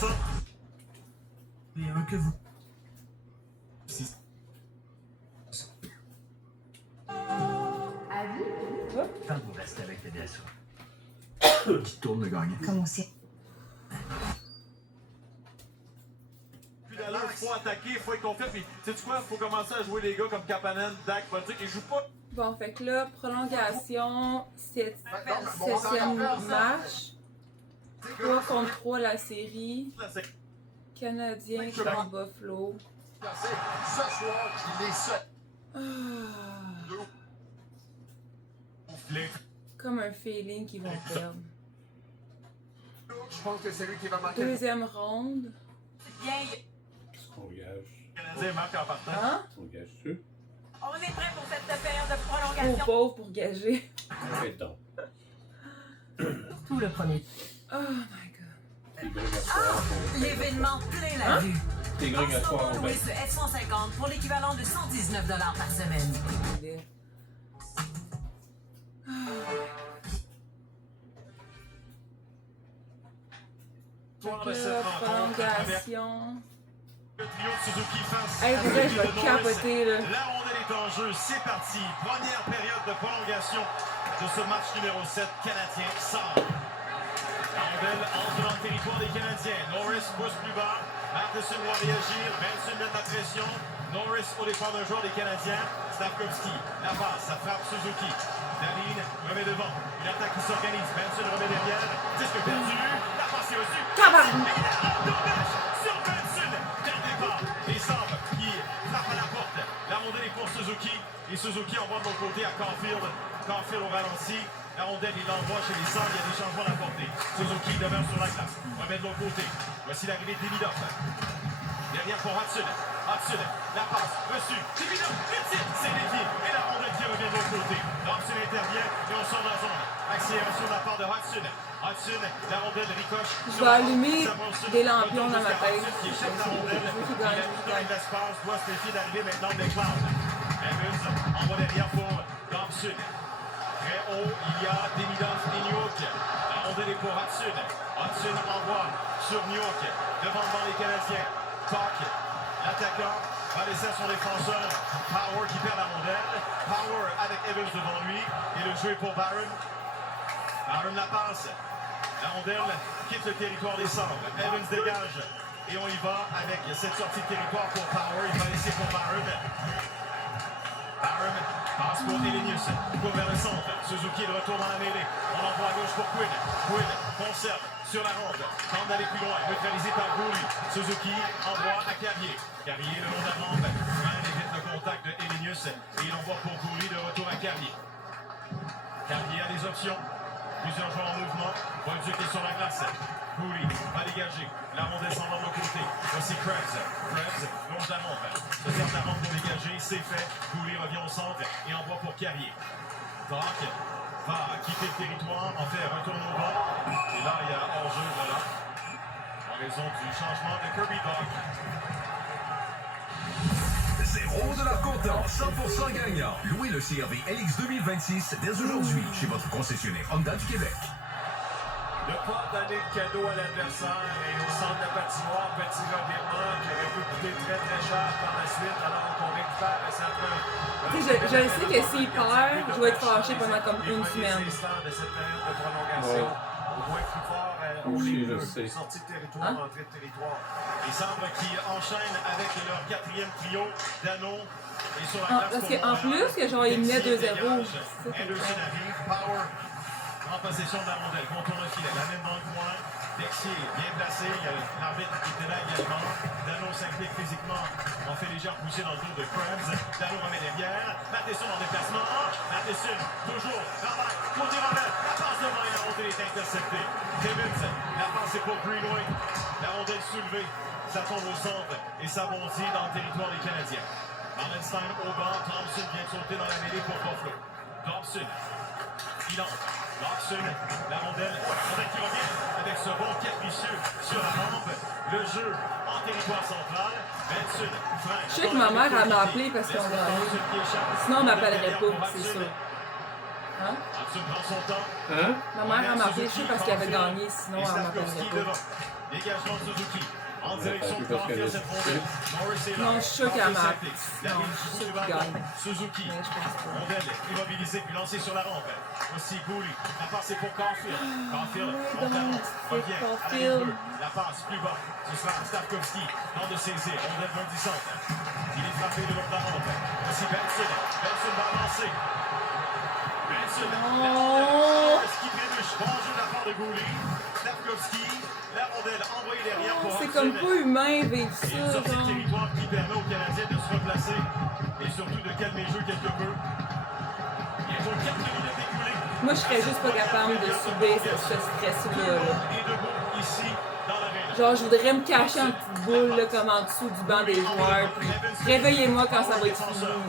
ça. Et que vous. Quand vous restez avec les DSO. Qui tourne de gagner. Comment c'est? Puis d'aller, faut attaquer, faut être confiant. Puis, sais-tu quoi? Faut commencer à jouer les gars comme Kapanen, Dak, Boltic. Ils jouent pas. Bon, fait que là, prolongation, 7e match. 3 contre 3 la série. Canadien contre Buffalo. Ce soir, il est seul. Comme un feeling qu'ils vont perdre. Je pense que c'est lui qui va manquer. Deuxième ronde. On gage. Canadien marque en partant. Hein? On gage-tu? On est prêt pour cette période de Trop prolongation. pauvre pour gager. Arrête donc. Surtout le premier. Oh my god. Les gars gassoirs pour... L'événement plein la vue. Les gars En ce gassoirs moment, ont louez bien. ce F-150 pour l'équivalent de 119 $ par semaine. Soir de Là, cette rencontre. prolongation. Le trio de Suzuki face Hey, à vous savez, je vais celui de Norris. capoter, là. La rondelle est en jeu, c'est parti. Première période de prolongation de ce match numéro 7, Canadien sort. La rondelle entre dans le territoire des Canadiens. Norris pousse plus bas. Matheson doit réagir. Benson met la pression. Norris au départ d'un joueur des Canadiens. Stavkovski, la passe, ça frappe Suzuki. Daline remet devant. Une attaque qui s'organise. Benson remet derrière. Disque perdu. La passe est reçue. Tabarnak! Sur Benson. Quel départ. Et Sambe qui frappe à la porte. La rondelle est pour Suzuki. Et Suzuki envoie de l'autre côté à Caulfield. Caulfield au ralenti. La rondelle, il l'envoie chez les Sabres. Il y a des changements à apporter. Suzuki demeure sur la glace. Remet de l'autre côté. Voici l'arrivée de Demidov. Derrière pour Hudson. Hudson, la passe, reçue. Demidov, le tir, c'est dévié. Et la rondelle qui revient de l'autre côté. Hudson intervient et on sort de la zone. Accélération de la part de Hudson. Hudson, la rondelle ricoche. Je vais allumer des lampions dans ma tête. Qui échappe la rondelle. Je veux qu'il Il a gagne. tout dans l'espace. Doit se méfier d'arriver maintenant de McLeod. Evans envoie derrière pour Thompson. Très haut, il y a Demidov et Newhook. La rondelle est pour Hudson. Hudson envoie sur Newhook. Devant les Canadiens. Talk, l'attaquant, va laisser à son défenseur. Power qui perd la rondelle. Power avec Evans devant lui. Et le jeu est pour Barron. Barron la passe. La rondelle quitte le territoire des Sabres. Evans dégage. Et on y va avec cette sortie de territoire pour Power. Il va laisser pour Barron. Barron passe pour Elenius. Court vers le centre. Suzuki est de retour dans la mêlée. On envoie à gauche pour Quinn. Quinn conserve sur la ronde. Tente d'aller plus loin. Neutralisé par Gouli. Suzuki envoie à Carrier. Carrier le long de la rampe. Freine évite le contact de Elenius. Et il envoie pour Gouli de retour à Carrier. Carrier a des options. Plusieurs joueurs en mouvement. Bolduc est sur la glace. Gouli va dégager. La rondelle s'en va de l'autre côté. Voici Krebs. Krebs longe la rampe. Se sert de la rampe pour dégager. C'est fait. Gouli revient au centre et envoie pour Carrier. Doc va quitter le territoire. En fait, retourne au bas. Et là, il y a hors-jeu, voilà. En raison du changement de Kirby Doc. Zéro de la comptant, 100% gagnant. Louez le CRV LX 2026 dès aujourd'hui chez votre concessionnaire Honda du Québec. Ne pas donner de cadeau à l'adversaire et au centre de patinoire, petit revirement qui aurait pu coûter très très cher par la suite alors qu'on récupère ça peut. Tu sais, je sais que s'il perd, je vais être fâché pendant comme une semaine. De cette période de prolongation. Au moins plus fort au je milieu, sais. sortie de territoire, entrée de territoire. Les Sabres qui enchaînent avec leur quatrième trio, Dano et sur la Ah, glace parce pour qu'en Montréal. plus, que genre, il menait 2-0. Anderson arrive, Power en possession de la rondelle, contourne le filet, la mène dans le coin. Texier bien placé, il y a l'arbitre qui était là également. Dano s'implique physiquement, on fait légère poussée dans le dos de Krebs. Dano remet derrière, Matheson en déplacement. Matheson, toujours, travail, côté rondelle, la passe devant et la rondelle est interceptée. Timmins, la passe est pour Greenway. La rondelle soulevée, ça tombe au centre et ça bondit dans le territoire des Canadiens. Marlenstein au banc, Thompson vient de sauter dans la mêlée pour Buffalo. Thompson, il entre. Thompson, la rondelle qui revient avec ce bon capricieux sur la rampe. Le jeu en territoire central. Benson, freine. Je sais que ma mère, elle m'a appelé parce qu'on a gagné. Sinon, on m'appellerait pas, c'est sûr. Hein? Thompson prend son temps. Hein? Ma mère, elle m'a appelé, je sais parce qu'elle avait gagné, sinon, elle m'appellerait pas. Dégagement de Suzuki. En direction de parce que Caulfield, le- cette rondelle. Norris est là. Non, je suis sûr qu'elle Caulfield marque. Celtics. Non, Dernier je suis coup sûr du qu'il bâton. gagne. Suzuki. Mais je pense pas. Rondelle immobilisée puis lancée sur la rampe. Aussi Gouli. La passe est pour Caulfield. Caulfield Ouais, monte donc, avant. c'est Revient à la ligne Caulfield. bleue. La passe plus bas. Ce sera Stavkovski. Tente de saisir. Rondelle bondissante. Il est frappé de l'autre la rampe. Aussi Benson. Benson va avancer. Benson. Oh! Est-ce qu'il trébuche? Bon jeu de la part de Gouli. Stavkovski. La rondelle envoyée derrière pour C'est Hudson. comme pas humain vivre Et ça, une sortie de genre. territoire qui permet aux Canadiens de se replacer et surtout de calmer le jeu quelque peu. Bientôt 4 minutes écoulées. Moi, je serais juste pas capable de subir ce stress-là. Là. Et debout ici dans l'arène. Genre, je voudrais me cacher en petite boule, là, comme en dessous du banc des joueurs, puis réveillez-moi quand ça va être fini. Genre.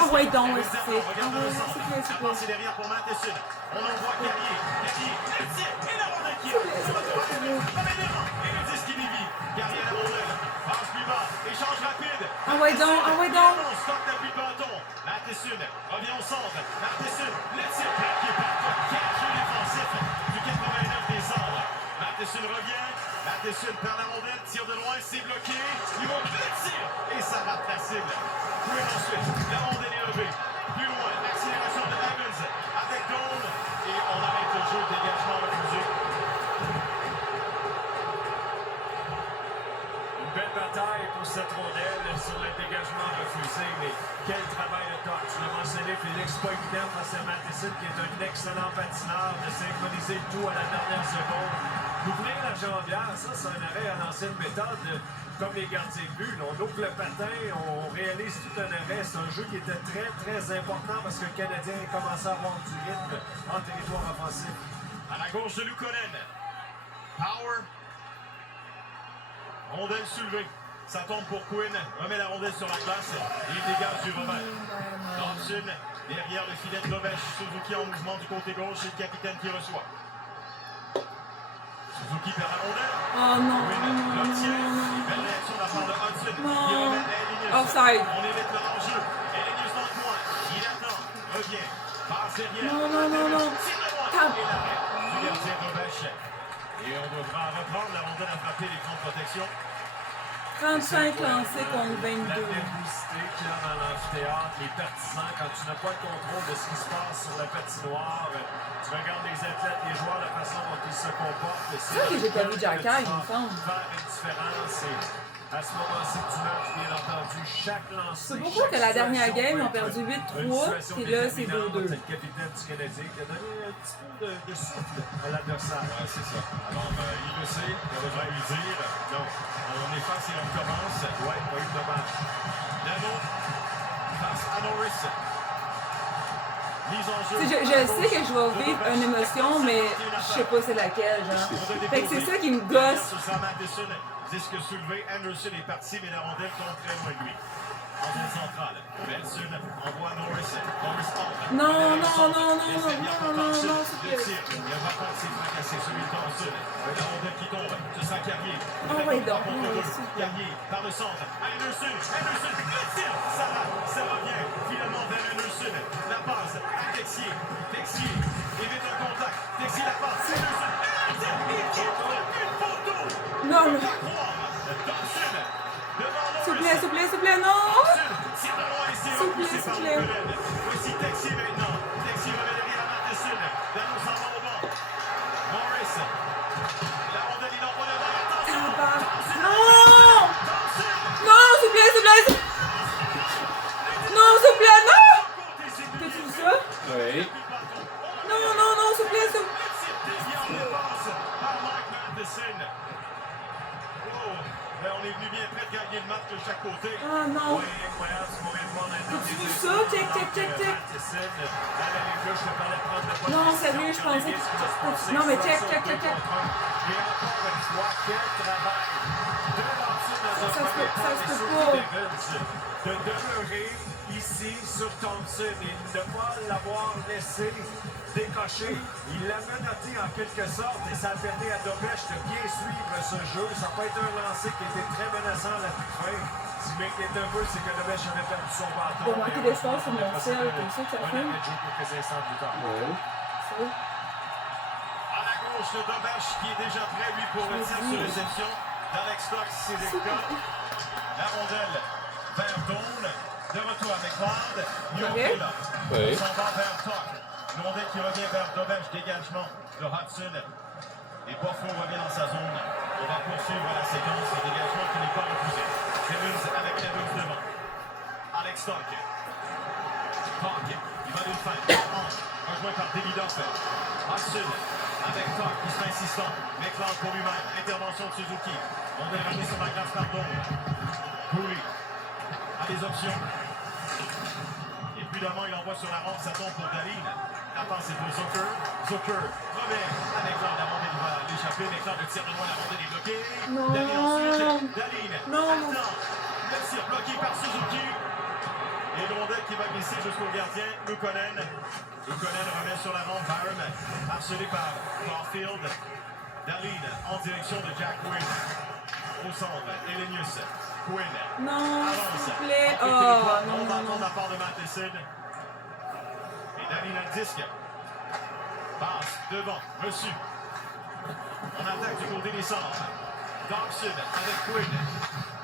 Ah ouais, donc, c'est. Ah ouais, c'est clair. C'est derrière pour Matheson. On en voit Carrier. Carrier, that's it. Et la rondelle qui est. Et le disque qui dévie. Carrier la rondelle. Passe plus bas. Échange rapide. Ah ouais, donc, ah ouais, donc. Stop d'appui de bâton. Matheson revient au centre. Matheson, le tir plaqué par quatre jeux défensifs du 89 des Arbres. Matheson revient. Matheson perd la rondelle. Tire de loin, c'est bloqué. Il va le tir. Et ça rate la cible. Puis ensuite, la rondelle est levée. Plus loin, l'accélération de Evans avec Gold. Et on arrête le jeu. Dégagement refusé. Une belle bataille pour cette rondelle sur le dégagement refusé, mais quel travail de touch. Je l'ai mentionné, Félix, pas évident face à Matheson, qui est un excellent patineur, de synchroniser le tout à la dernière seconde. D'ouvrir la jambière, ça, c'est un arrêt à l'ancienne méthode, comme les gardiens de but. On ouvre le patin, on réalise tout un arrêt. C'est un jeu qui était très, très important parce que le Canadien a commencé à avoir du rythme en territoire offensif. À la gauche de Lukonen. Power. Rondelle soulevée. Ça tombe pour Quinn. Remet la rondelle sur la glace. Il dégage du revers. Thompson derrière le filet de Lovech. Suzuki en mouvement du côté gauche. C'est le capitaine qui reçoit. Suzuki perd la rondelle. Oh non, Quinn non, non, l'obtient. non, Il perd l'action de la part de Hudson. Non. Il remet à Elenius. Offside. On évite le hors-jeu. Elenius dans le coin. Il attend. Revient. Passe derrière. Non, non, non, non. Tire de loin. Tape. Et l'arrêt du gardien Lovech. Et on devra reprendre la rondelle à frapper les camps de protection. 35 lancés contre 22. La nervosité qu'il y a dans l'amphithéâtre, les partisans, quand tu n'as pas le contrôle de ce qui se passe sur la patinoire, tu regardes les athlètes, les joueurs, la façon dont ils se comportent. C'est ça que j'ai pas vu Jacky, il me semble. Faire une différence et à ce moment-ci du match, bien entendu, chaque lancé. C'est pourquoi que la dernière game, ils ont perdu 8-3, puis là, c'est 2-2. Le capitaine du Canadien qui a donné un petit peu de souffle à l'adversaire. Ouais, c'est ça. Alors, il le sait, on devrait lui dire. Donc, on est face et on commence. Ouais, pas eu de dommage. Nano face à Norris. Mise en jeu. Tu sais, je sais que je vais vivre une émotion, mais je sais pas c'est laquelle, genre. Fait que c'est ça qui me gosse. Sur Sam Matheson, disque soulevé. Anderson est parti, mais la rondelle tombe très loin de lui. En zone centrale. Benson envoie Norris. Norris entre. Non, non, non, non, non, non, non, c'est Le tir. Le bâton s'est fracassé. Celui de Thompson. La rondelle qui tombe. Ce sera Carrier. Ah ouais, donc, ouais, c'est bien. Carrier par le centre. Anderson. Anderson. Le tir. Ça va. Ça revient. Finalement vers Anderson. La passe à Texier. Texier évite un contact. Texier la passe. Anderson. Le tir. Il tire une photo. Non, non. Thompson. Devant S'il vous Norris. plaît, s'il vous plaît, s'il vous plaît, non! Tire de loin et c'est S'il vous plaît, repoussé s'il par vous plaît. Lukonen. Voici Texier maintenant. Texier remet derrière à Matheson. Dano s'en va au banc. Morris. La rondelle, il envoie le bas. Attention. Non! Thompson. Non, s'il vous plaît, s'il vous plaît! Non, s'il vous plaît, non! Côté, c'est lui. T'as-tu vu ça? Oui. Non, non, non, s'il vous plaît, s'il vous plaît! C'est dévié en défense par Mike Matheson. Oh, ben on est venu bien près de gagner le match de chaque côté. Ah non! Oui, incroyable ce moment de T'as-tu vu ça? Check, check, check, check! Non, sérieux, je pensais que... Non, mais check, check, check, check! Et encore une fois, quel travail de Ça se peut pas. de demeurer ici sur Thompson et de ne pas l'avoir laissé décocher. Il l'a menotté en quelque sorte et ça a permis à Dobech de bien suivre ce jeu. Ça n'a pas été un lancer qui était très menaçant à la toute fin. Ce qui m'inquiète un peu, c'est que Dobech avait perdu son bâton. De manquer d'espace sur mon ciel, comme ça que ça On fait. avait joué quelques instants plus tard. Ouais. Ça. À la gauche gauche de Dobesch qui est déjà prêt, lui, pour le tir sur réception. D'Alex Stock, c'est le cas. La rondelle vers Dawn. De retour avec Ward. York est là. Oui. On s'en va vers Stock. Une rondelle qui revient vers Dobesch. Dégagement de Hudson. Et Buffalo revient dans sa zone. On va poursuivre la séquence. Le dégagement qui n'est pas refusé. Evans avec Evans devant. Alex Stock. Stock. Il va d'une fin. Rejoint par Davidoff. Hudson avec Stock qui sera insistant. McLeod pour lui-même. Intervention de Suzuki. On est ramené sur la glace par Dawn. Cooley a des options. Et puis d'avant, il envoie sur la rampe. Ça tombe pour Daline. La passe est pour Zucker. Zucker revient à McLeod. La rondelle va l'échapper. McLeod le tire de loin. La rondelle est bloquée. Non. Daline ensuite. Daline. Non. Attends. Le tir bloqué par Suzuki. Et une rondelle qui va glisser jusqu'au gardien. Lukonen. Lukonen remet sur la rampe. Byron harcelé par Caulfield. Daline en direction de Jack Quinn. Au centre. Elenius. Quinn. Non, Avance. s'il vous plaît. Entre le Oh, territoire. non, On va non, attendre non. la part de Matheson. Et Daline a le disque. Passe devant. Reçu. On attaque du côté des centres. Dobson avec Quinn.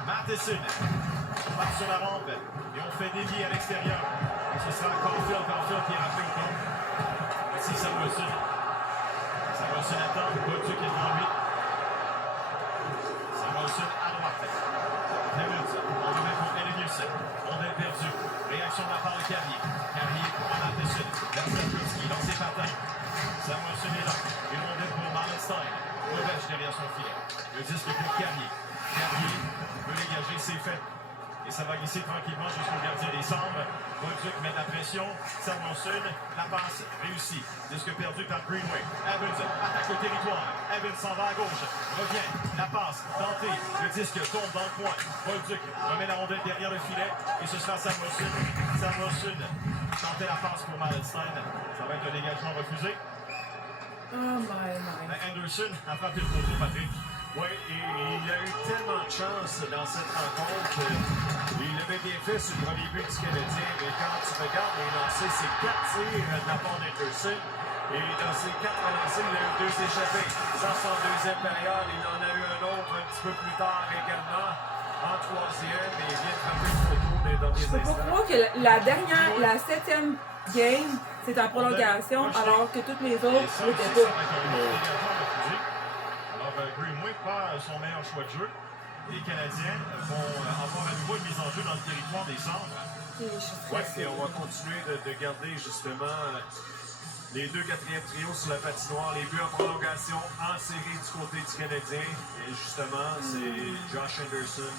Matheson. Passe sur la rampe. Et on fait dévier à l'extérieur. Ce sera Caulfield. Caulfield qui est rappelé au compte. Voici Samuelson. Samuelson attend. Bolduc est devant lui. Samuelson à droite. Evans, on remet pour Elenius. On est perdu. Réaction de la part de Carrier. Carrier pour Matheson. Versatowski dans ses patins. Samuelson est là. Une rondelle pour Marlenstein. Dobesch derrière son filet. Le disque pour Carrier. Carrier veut dégager, c'est fait. Et ça va glisser tranquillement jusqu'au gardien des Sabres. Bolduc met de la pression. Samuelson, la passe réussie. Disque perdu par Greenway. Evans attaque le territoire. Evans s'en va à gauche. Revient. La passe tentée. Le disque tombe dans le coin. Bolduc remet la rondelle derrière le filet. Et ce sera Samuelson. Samuelson tentait la passe pour Marlenstein. Ça va être un dégagement refusé. Oh my. Anderson a frappé le poteau, Patrick. Oui, et il a eu tellement de chance dans cette rencontre. Il avait bien fait sur le premier but du Canadien, mais quand tu regardes les lancers, c'est 4 tirs de la part d'Anderson. Et dans ces 4 lancers, il a eu 2 échappés. Dans son deuxième période, il en a eu un autre un petit peu plus tard également. En troisième, et il vient de frapper le poteau dans les derniers Je peux pas instants. croire que la 7e game, c'est en prolongation, alors que toutes les autres Et ça ne aussi, l'étaient ça pas. va être un dégagement refusé. Alors, Greenway perd son meilleur choix de jeu. Les Canadiens vont avoir à nouveau une mise en jeu dans le territoire des Sabres. Ouais, et on va continuer de garder justement les 2 quatrièmes trios sur la patinoire, les buts en prolongation en série du côté du Canadien. Et justement, c'est Josh Anderson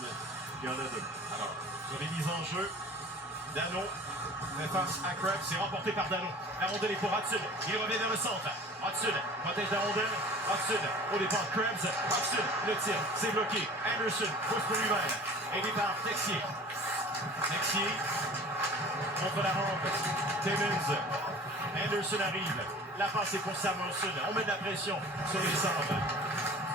qui en a 2. Alors, sur les mises en jeu, Dano fait face à Krebs. C'est remporté par Dano. La rondelle est pour Hudson. Il revient vers le centre. Hudson protège la rondelle. Hudson au départ de Krebs. Hudson, le tir, c'est bloqué. Anderson pousse pour lui-même. Aidé par Texier. Texier contre la rampe. Timmins. Anderson arrive. La passe est pour Samuelson. On met de la pression sur les Sabres.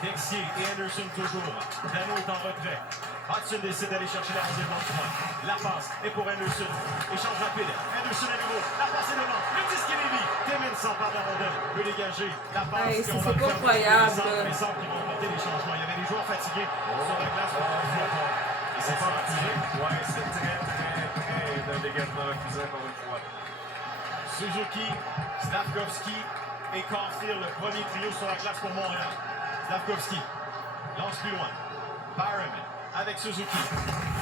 Texier et Anderson toujours. Dano est en retrait. Hudson décide d'aller chercher la rondelle dans le coin. La passe est pour Anderson. Échange rapide. Anderson à nouveau. La passe est devant. Le disque est Lévy. Timmins s'empare de la rondelle. Peut dégager. La passe. Hey, et on c'est va pas faire croyable. les Sabres qui vont porter les changements. Il y avait des joueurs fatigués sur la glace pour le flotteur. Et c'est pas refusé. Ouais, c'est très d'un dégagement refusé encore une fois. Suzuki, Slavkovski et Caulfield, le premier trio sur la glace pour Montréal. Slavkovski lance plus loin. Byron avec Suzuki.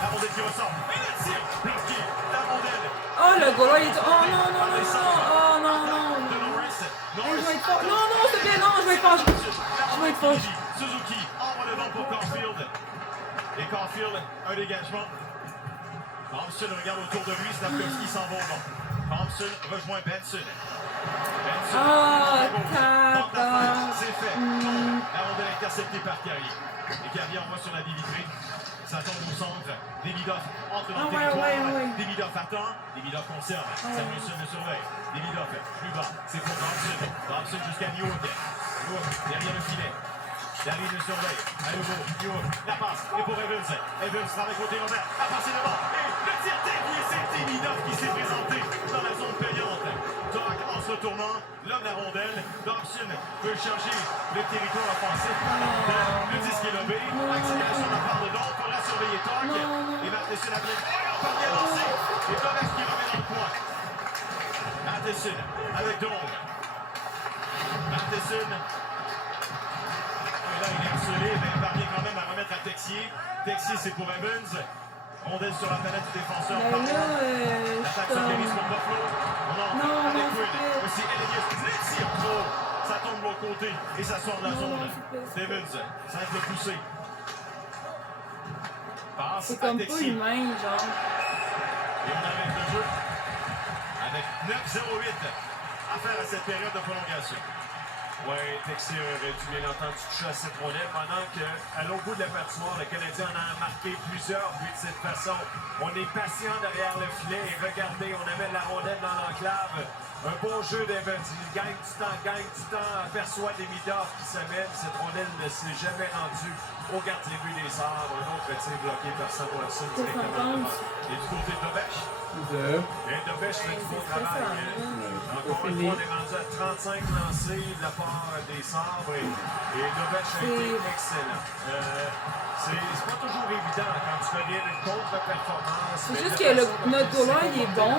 La rondelle qui ressort. Et le tir bloqué. La rondelle. Oh, le gars là, il est. Oh non, non, non, non. Oh non, non. De Norris. Hey, je vais être fâché. Non, non, s'il te plaît, non, je vais être fâché. Je vais être fâché. Suzuki envoie le vent pour Caulfield. Et Caulfield, un dégagement. Thompson regarde autour de lui. Slavkovski s'en va au vent. Thompson rejoint Benson. Benson. Ah, Tente la tata. fin. C'est fait. La rondelle interceptée par Carrier. Et Carrier envoie sur la vitrée. Ça tombe au centre. Davidoff entre dans le territoire. Davidoff attend. Davidoff conserve. Samuelson le surveille. Davidoff plus bas. C'est pour Thompson. Thompson jusqu'à Newhook. Newhook derrière le filet. David le surveille. À nouveau, Newhook. La passe est pour Evans. Evans travaille côté Robert. La passe est devant. Et le tir dévié, c'est Davidoff qui s'est présenté dans la zone payante. Doc en se retournant, l'homme de la rondelle. Dobson veut changer le territoire offensif par la rondelle. Le disque est levé. Accélération de la part de Dom. Faudra surveiller Toc. Et Matheson a pris. Oh, pas bien lancé. Et Dovesh qui remet dans le coin. Matheson avec Dom. Matheson. Et là, il est harcelé, mais il parvient quand même à remettre à Texier. Texier, c'est pour Evans. Rondelle sur la palette du défenseur. Ben là, L'attaque s'organise pour Buffalo. Non, avec non, Quinn. c'est Aussi Elias. Les tire trop. Ça tombe de l'autre côté. Et ça sort de la zone. c'est Stevens, simple poussée. Passe c'est à comme pas Texier. humain, genre. Et on arrête le jeu. Avec 9-0-8 à faire à cette période de prolongation. Oui, Texier aurait dû bien entendu toucher à cette rondelle pendant qu'à l'autre bout de la patinoire, le Canadien en a marqué plusieurs buts de cette façon. On est patient derrière le filet et regardez, on amène la rondelle dans l'enclave. Un bon jeu d'Evans. Il gagne du temps, aperçoit Demidov qui s'amène. Cette rondelle ne s'est jamais rendue au gardien but des Sabres. Un autre tir bloqué par Sam Watson directement devant. Et du côté de Dovesh. Et Dovesh fait du bon travail. Encore une fois, on est rendu à 35 lancés de la part des Sabres et Dovesh a été excellent. C'est pas toujours évident quand tu reviens d'une contre-performance. C'est juste que notre goaler, il est bon.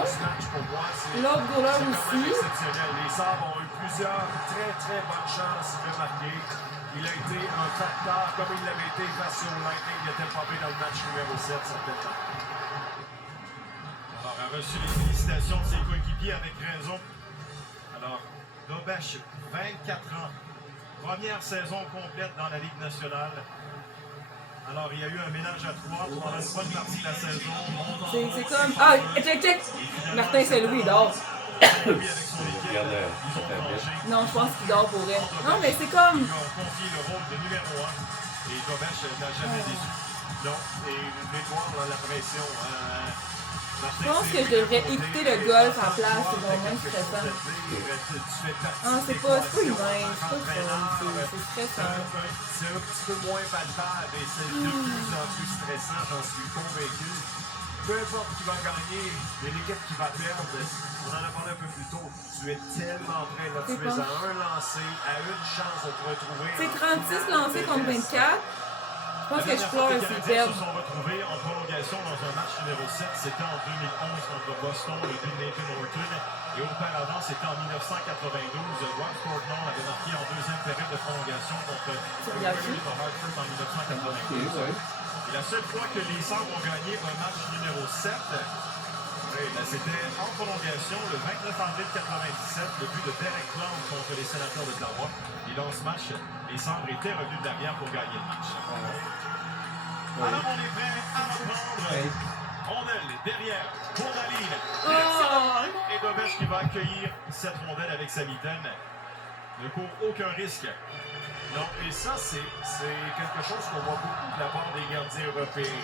L'autre goaler aussi. Les Sabres ont eu plusieurs très bonnes chances de marquer. Il a été un facteur comme il l'avait été face au Lightning. Il était pas dans le match numéro 7 certainement. Alors, a reçu les félicitations de ses coéquipiers avec raison. Alors, Dovesh, 24 ans. Première saison complète dans la Ligue nationale. Alors, il y a eu un ménage à 3 pendant une bonne partie de la saison. C'est comme. Ah, check! Martin Saint-Louis, il dort. Lui, avec son équipe, ils ont tranché. Non, je pense qu'il dort pour elle. Non, mais c'est comme. Ils ont confié le rôle de numéro 1. Et Dovesh n'a jamais déçu. Non, et une mémoire dans la pression. Je pense que je devrais écouter le golf à la place, c'est vraiment stressant. Ah, c'est pas humain, c'est pas fun, c'est stressant. C'est un petit peu moins palpable et c'est de plus en plus stressant, j'en suis convaincu. Peu importe qui va gagner et l'équipe qui va perdre, on en a parlé un peu plus tôt, tu es tellement prêt, là, tu es à un lancer, à une chance de te retrouver. C'est 36 lancés contre 24. Je pense que je pleure s'ils Les perdent. se sont retrouvés en prolongation dans un match numéro 7. C'était en 2011 contre Boston, le but de Nathan Horton. Et auparavant, c'était en 1992. Rob Portnoy avait marqué en deuxième période de prolongation contre le Hartford en 1992. Et la seule fois que les Sabres ont gagné un match numéro 7, c'était en prolongation le 29 avril 1997, le but de Derek Plante contre les Sénateurs d'Ottawa. Et dans ce match, les Sabres étaient revenus derrière pour gagner le match. Alors on est prêt à reprendre. Rondelle derrière pour Daline. Et Dovesh qui va accueillir cette rondelle avec sa mitaine. Ne court aucun risque. Non, et ça, c'est quelque chose qu'on voit beaucoup de la part des gardiens européens.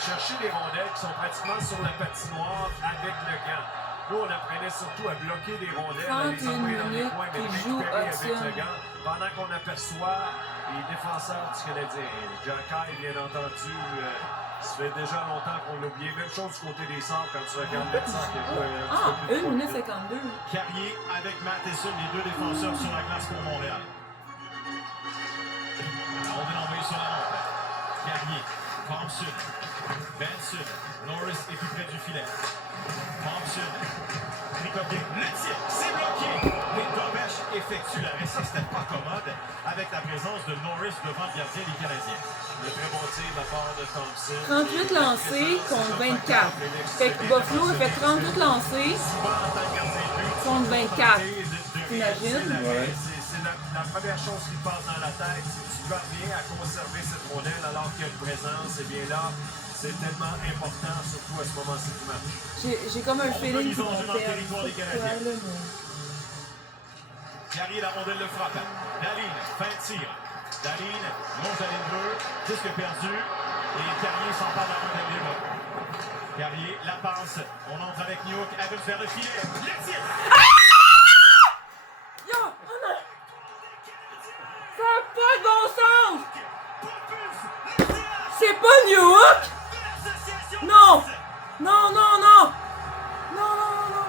Chercher des rondelles qui sont pratiquement sur la patinoire avec le gant. Nous, on apprenait surtout à bloquer des rondelles, à les envoyer dans les coins, mais récupérer avec le gant. Pendant qu'on aperçoit les défenseurs du Canadien. Jacky, bien entendu, ça fait déjà longtemps qu'on l'a oublié. Même chose du côté des Sabres quand tu regardes le centre. 1 minute 52. Carrier avec Matheson, les deux défenseurs sur la glace pour Montréal. La rondelle envoyée sur la rampe. Carrier, Thompson, Benson, Norris est plus près du filet. Thompson, Tricoté, le tir, c'est bloqué. Mais Dovesh effectue l'arrêt. Ça, c'était pas commode avec la présence de Norris devant le gardien des Canadiens. Le très bon tir de la part de Thompson. 38 lancés contre 24. Fait que Buffalo a fait 38 lancés contre 24. T'imagines? C'est la première chose qui passe dans la tête. Si tu parviens à conserver cette rondelle alors qu'il y a une présence, et bien là, c'est tellement important, surtout à ce moment-ci du match. J'ai comme un feeling qu'ils vont perdre. Carrier, la rondelle le frappe. Daline, fin de tir. Daline, longe à ligne bleue, disque perdu. Et Carrier s'empare de la rondelle libre. Carrier, la passe. On entre avec Newhook, Evans vers le filet. Le tir! Yo! Oh non! Ça n'a pas de bon sens! C'est pas Newhook! Non! Non, non, non! Non, non, non, non!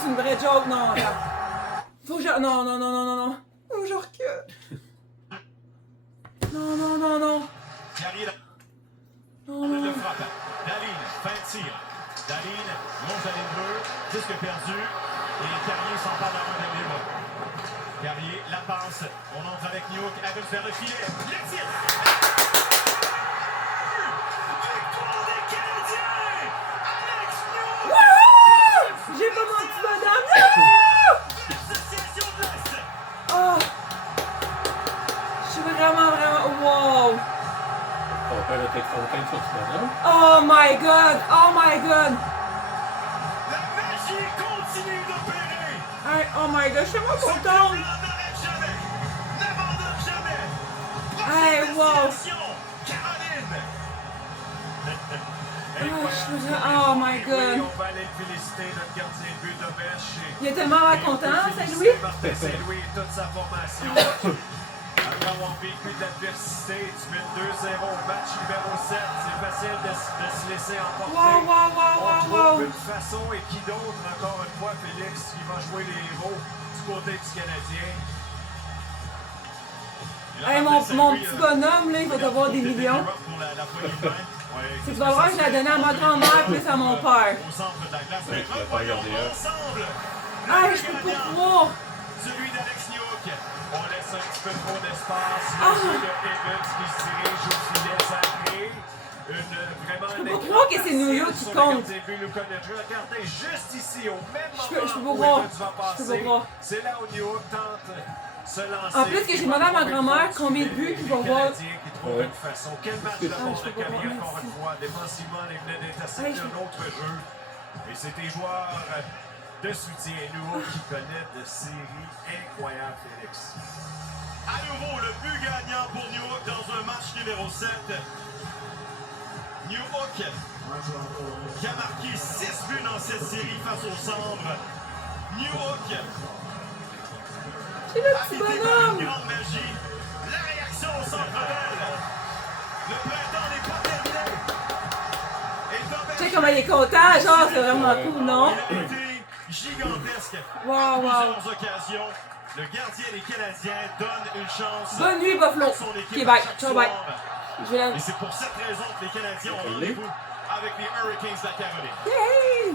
c'est une vraie joke, non. Attends. Faut que je... Non, non, non, non, non, non. Faut que je recule. Non, non, non, non. Carrier la Non, le non. frappe. Daline, fin de tir. Daline, longe à ligne bleue, disque perdu. Et Carrier s'empare de la main de libre. Carrier, la passe. On entre avec Newhook, Evans vers le filet. Le tir! Victoire des Canadiens! Alex Newhook! Wouhou! J'ai pas mon petit bonhomme. L'association de l'Est! Oh! Je suis vraiment, vraiment... Wow! Ton père était content sur ce bonhomme. Oh my god! Oh my god! La magie continue d'opérer! Hey, oh my god, je suis vraiment Ce contente! club-là n'arrête jamais! N'abandonne jamais! Hey, wow! Destination, Caroline! Oh my god! On va aller féliciter notre gardien de but de Bêche. Il est tellement content, Saint-Louis! Martin Saint-Louis et toute sa formation. Après avoir vécu de l'adversité, tu mets 2-0 au match numéro 7. C'est facile de se laisser emporter. Wow, wow, wow, On wow, trouve wow! une façon et qui d'autre, encore une fois, Félix, qui va jouer les héros du côté du Canadien. Hey, mon petit bonhomme, là, il va avoir des millions. Tu vas voir, je l'ai donné à ma grand-mère plus à mon père. Au centre de la glace, Ouais, tu l'as pas regardé, hein. ensemble. Hey, je peux pas croire! Celui d'Alex Newhook. On laisse un petit peu trop d'espace. Ah. Le jeu de Evans qui se dirige au filet sacré. Vraiment Je peux pas croire que c'est New York qui compte. Regardez juste ici, au même Je peux moment pas croire. où Evans va Je peux pas passer. croire. C'est là où Newhook tente se lancer. En plus que j'ai demandé à ma grand-mère combien de buts il va avoir. Qui trouve une façon. Quel match de je bord peux de pas carrière, croire, encore une fois. Défensivement, il venait d'intercepter Hey, je- un autre jeu. Et c'est des joueurs de soutien Newhook qui connaissent de séries incroyables, Félix. À nouveau, le but gagnant pour Newhook dans un match numéro 7. Newhook qui a marqué 6 buts dans cette série face au Sambre. Newhook C'est le a petit été par une bonhomme! grande magie. La réaction au centre belle. Le printemps n'est pas terminé. Et Dobel- Tu sais comment il est content, genre, c'est vraiment cool, non? Il a été gigantesque. Wow, À wow. plusieurs occasions, le gardien des Canadiens donne une chance. Bonne nuit, Buffalo! à son équipe Ok, bye. à chaque Ciao, bye. soir. Je vais la... Et c'est pour cette raison que les Canadiens ont rendez-vous avec les Hurricanes de la Caroline. Yay!